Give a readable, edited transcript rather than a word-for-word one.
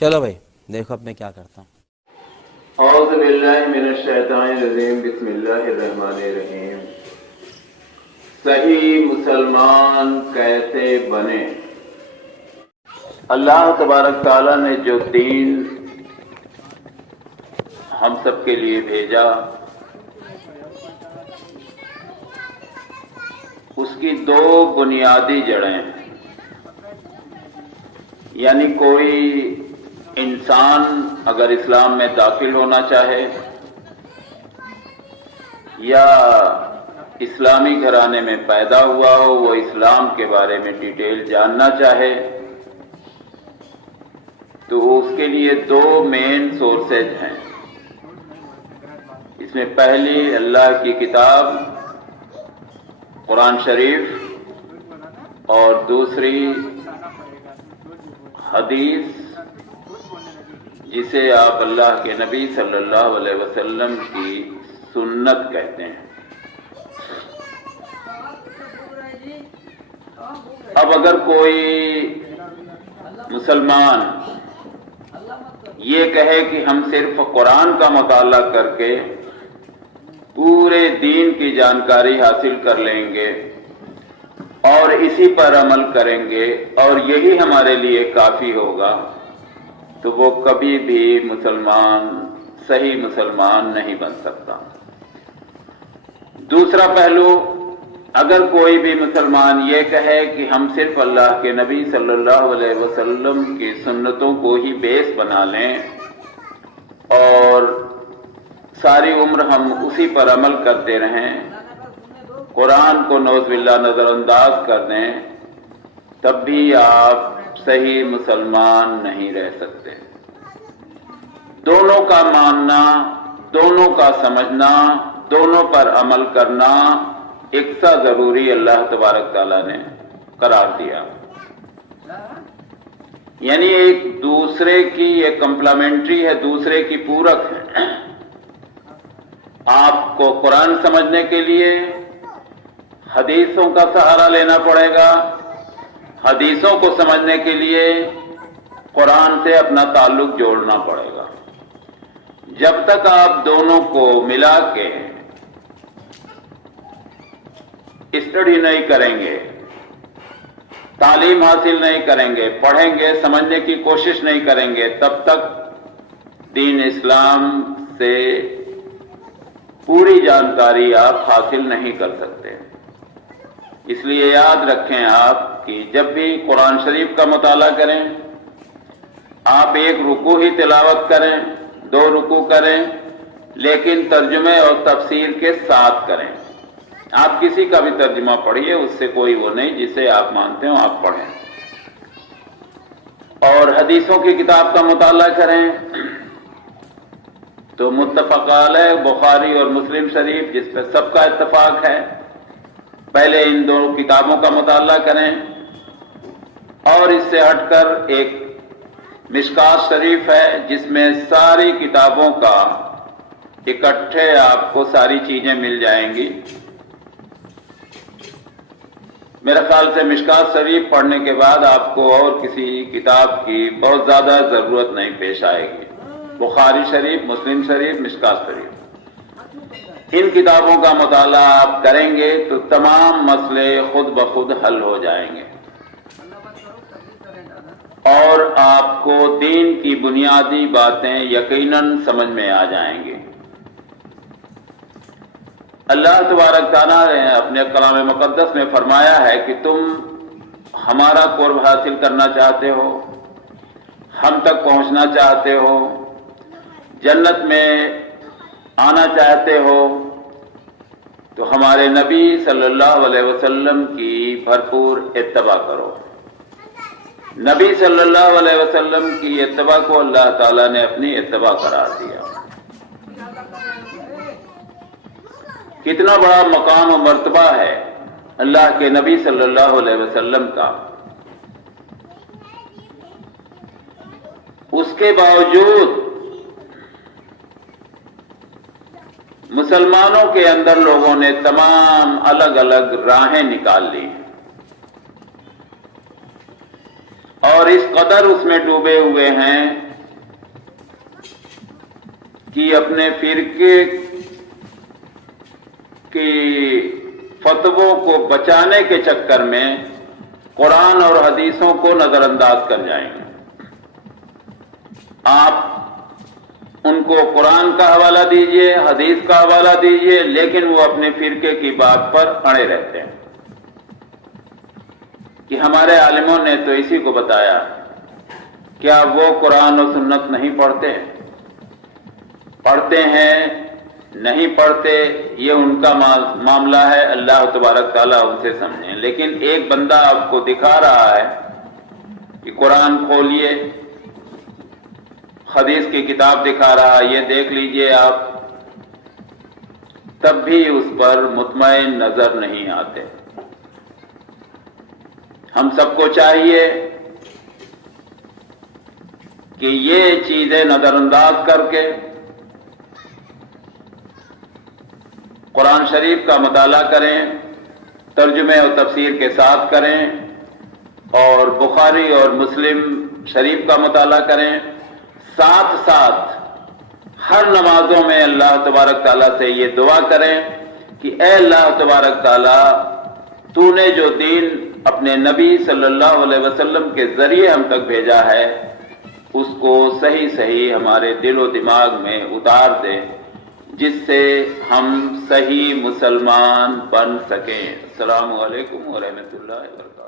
چلو بھائی دیکھو اب میں کیا کرتا ہوں. اعوذ باللہ من الشیطان الرجیم بسم اللہ الرحمن الرحیم. صحیح مسلمان کیسے بنے؟ اللہ تبارک تعالیٰ نے جو دین ہم سب کے لیے بھیجا اس کی دو بنیادی جڑیں ہیں. یعنی کوئی انسان اگر اسلام میں داخل ہونا چاہے یا اسلامی گھرانے میں پیدا ہوا ہو، وہ اسلام کے بارے میں ڈیٹیل جاننا چاہے تو اس کے لیے دو مین سورسز ہیں. اس میں پہلی اللہ کی کتاب قرآن شریف اور دوسری حدیث جسے آپ اللہ کے نبی صلی اللہ علیہ وسلم کی سنت کہتے ہیں. اب اگر کوئی مسلمان یہ کہے کہ ہم صرف قرآن کا مطالعہ کر کے پورے دین کی جانکاری حاصل کر لیں گے اور اسی پر عمل کریں گے اور یہی ہمارے لیے کافی ہوگا، تو وہ کبھی بھی صحیح مسلمان نہیں بن سکتا. دوسرا پہلو، اگر کوئی بھی مسلمان یہ کہے کہ ہم صرف اللہ کے نبی صلی اللہ علیہ وسلم کی سنتوں کو ہی بیس بنا لیں اور ساری عمر ہم اسی پر عمل کرتے رہیں، قرآن کو نعوذ باللہ نظر انداز کر دیں، تب بھی آپ صحیح مسلمان نہیں رہ سکتے. دونوں کا ماننا، دونوں کا سمجھنا، دونوں پر عمل کرنا یکساں ضروری اللہ تبارک تعالیٰ نے قرار دیا. یعنی ایک دوسرے کی یہ کمپلیمنٹری ہے، دوسرے کی پورک ہے. آپ کو قرآن سمجھنے کے لیے حدیثوں کا سہارا لینا پڑے گا، حدیثوں کو سمجھنے کے لیے قرآن سے اپنا تعلق جوڑنا پڑے گا. جب تک آپ دونوں کو ملا کے اسٹڈی نہیں کریں گے، تعلیم حاصل نہیں کریں گے، پڑھیں گے، سمجھنے کی کوشش نہیں کریں گے، تب تک دین اسلام سے پوری جانکاری آپ حاصل نہیں کر سکتے. اس لیے یاد رکھیں آپ کہ جب بھی قرآن شریف کا مطالعہ کریں، آپ ایک رکوع ہی تلاوت کریں، 2 رکوع کریں، لیکن ترجمے اور تفسیر کے ساتھ کریں. آپ کسی کا بھی ترجمہ پڑھیے، اس سے کوئی وہ نہیں، جسے آپ مانتے ہو آپ پڑھیں. اور حدیثوں کی کتاب کا مطالعہ کریں تو متفق علیہ بخاری اور مسلم شریف جس پہ سب کا اتفاق ہے، پہلے ان دونوں کتابوں کا مطالعہ کریں. اور اس سے ہٹ کر ایک مشکات شریف ہے جس میں ساری کتابوں کا اکٹھے آپ کو ساری چیزیں مل جائیں گی. میرے خیال سے مشکات شریف پڑھنے کے بعد آپ کو اور کسی کتاب کی بہت زیادہ ضرورت نہیں پیش آئے گی. بخاری شریف، مسلم شریف، مشکات شریف، ان کتابوں کا مطالعہ آپ کریں گے تو تمام مسئلے خود بخود حل ہو جائیں گے اور آپ کو دین کی بنیادی باتیں یقیناً سمجھ میں آ جائیں گی. اللہ تبارک تعالیٰ نے اپنے کلام مقدس میں فرمایا ہے کہ تم ہمارا قرب حاصل کرنا چاہتے ہو، ہم تک پہنچنا چاہتے ہو، جنت میں آنا چاہتے ہو، تو ہمارے نبی صلی اللہ علیہ وسلم کی بھرپور اتباع کرو. نبی صلی اللہ علیہ وسلم کی اتباع کو اللہ تعالیٰ نے اپنی اتباع قرار دیا. کتنا بڑا مقام و مرتبہ ہے اللہ کے نبی صلی اللہ علیہ وسلم کا. اس کے باوجود مسلمانوں کے اندر لوگوں نے تمام الگ الگ راہیں نکال لی اور اس قدر اس میں ڈوبے ہوئے ہیں کہ اپنے فرقے کی فتووں کو بچانے کے چکر میں قرآن اور حدیثوں کو نظر انداز کر جائیں گے۔ آپ ان کو قرآن کا حوالہ دیجئے، حدیث کا حوالہ دیجئے، لیکن وہ اپنے فرقے کی بات پر اڑے رہتے ہیں کہ ہمارے عالموں نے تو اسی کو بتایا۔ کیا وہ قرآن و سنت نہیں پڑھتے؟ پڑھتے ہیں، نہیں پڑھتے، یہ ان کا معاملہ ہے، اللہ تبارک تعالیٰ ان سے سمجھیں۔ لیکن ایک بندہ آپ کو دکھا رہا ہے کہ قرآن کھولیے، حدیث کی کتاب دکھا رہا ہے، یہ دیکھ لیجئے آپ، تب بھی اس پر مطمئن نظر نہیں آتے۔ ہم سب کو چاہیے کہ یہ چیزیں نظر انداز کر کے قرآن شریف کا مطالعہ کریں، ترجمے اور تفسیر کے ساتھ کریں، اور بخاری اور مسلم شریف کا مطالعہ کریں، ساتھ ساتھ ہر نمازوں میں اللہ تبارک تعالیٰ سے یہ دعا کریں کہ اے اللہ تبارک تعالیٰ، تو نے جو دین اپنے نبی صلی اللہ علیہ وسلم کے ذریعے ہم تک بھیجا ہے، اس کو صحیح صحیح ہمارے دل و دماغ میں اتار دے، جس سے ہم صحیح مسلمان بن سکیں۔ السلام علیکم ورحمۃ اللہ وبرکاتہ۔